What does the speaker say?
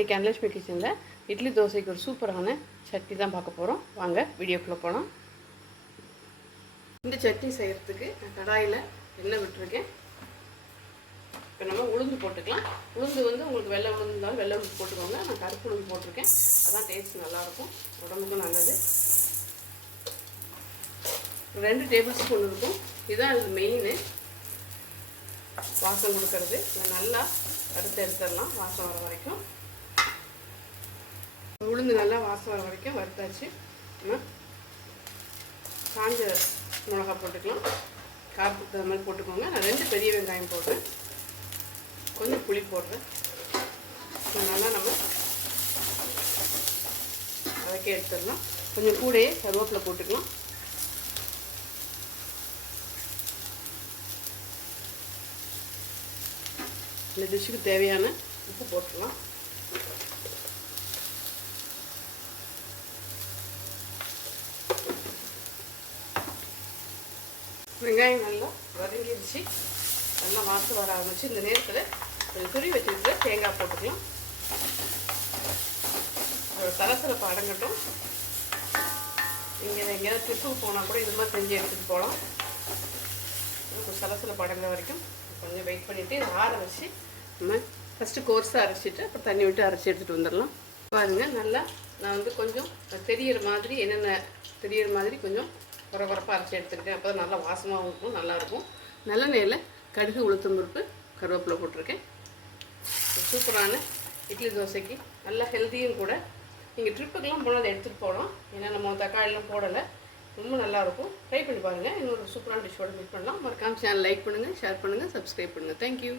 இன்றைக்கி அனலட்சுமி கிச்சனில் இட்லி தோசைக்கு ஒரு சூப்பரான சட்னி தான் பார்க்க போகிறோம் வாங்க வீடியோக்குள்ளே போகலாம் இந்த சட்னி செய்கிறதுக்கு நான் கடாயில் எண்ணெய் விட்டுருக்கேன். இப்போ நம்ம உளுந்து போட்டுக்கலாம். உளுந்து வந்து உங்களுக்கு வெள்ளை உளுந்து இருந்தாலும் வெள்ளை உளுந்து போட்டுக்கோங்க. நான் கருப்பு உளுந்து போட்டிருக்கேன். அதான் டேஸ்ட் நல்லாயிருக்கும். உடம்புக்கும் நல்லது. ரெண்டு டேபிள் ஸ்பூன் இருக்கும். இதுதான் இது மெயின் வாசம் கொடுக்கறது. இதை நல்லா அடுத்து எடுத்துடலாம். வாசம் வர வரைக்கும். உளுந்து நல்லா வாசம் வர வரைக்கும் வறுத்தாச்சு. நம்ம காஞ்ச மிளகா போட்டுக்கலாம். காரத்துக்கு தகுந்த மாதிரி போட்டுக்கோங்க. நான் ரெண்டு பெரிய வெங்காயம் போடுறேன். கொஞ்சம் புளி போடுறேன். நல்லா நம்ம வதக்கி எடுத்துடலாம். கொஞ்சம் கூடையே கருவேப்பிலை போட்டுக்கலாம். இந்த டிஷ்ஷுக்கு தேவையான உப்பு போட்டுடலாம் வெங்காயம் நல்லா வதங்கிடுச்சு. நல்லா வாசம் வர ஆரம்பிச்சு இந்த நேரத்தில் கொஞ்சம் துரி வச்சுருக்க தேங்காய் போட்டுக்கலாம். ஒரு சலசலப்பு அடங்கட்டும். இங்கே எங்கேயாவது ட்ரிப்புக்கு போனால் கூட இது மாதிரி செஞ்சு எடுத்துகிட்டு போகலாம். கொஞ்சம் சலசலப்பு அடங்குற வரைக்கும் கொஞ்சம் வெயிட் பண்ணிவிட்டு இதை ஆற வச்சு நம்ம ஃபஸ்ட்டு கோர்ஸாக அரைச்சிட்டு அப்புறம் தண்ணி விட்டு அரைச்சி எடுத்துகிட்டு வந்துடலாம். பாருங்கள் நல்லா நான் வந்து கொஞ்சம் தெரியிற மாதிரி என்னென்ன தெரியிற மாதிரி கொஞ்சம் குறகுறப்பாக அரைச்சி எடுத்துருக்கேன். அப்போ நல்லா வாசமாகவும் இருக்கும் நல்லாயிருக்கும். நல்லெண்ணெயில் கடுகு உளுத்தம் பருப்பு கருவேப்பிலை போட்டிருக்கேன். சூப்பரான இட்லி தோசைக்கு நல்லா ஹெல்த்தியும் கூட. நீங்கள் ட்ரிப்புக்கெலாம் போனால் அதை எடுத்துகிட்டு போகலாம். ஏன்னா நம்ம தக்காளிலாம் போடலை. ரொம்ப நல்லாயிருக்கும். ட்ரை பண்ணி பாருங்கள் இன்னொரு சூப்பரான டிஷ்ஷோட மீட் பண்ணலாம். மறக்காமல் சேனல் லைக் பண்ணுங்கள் ஷேர் பண்ணுங்கள் சப்ஸ்கிரைப் பண்ணுங்கள் தேங்க்யூ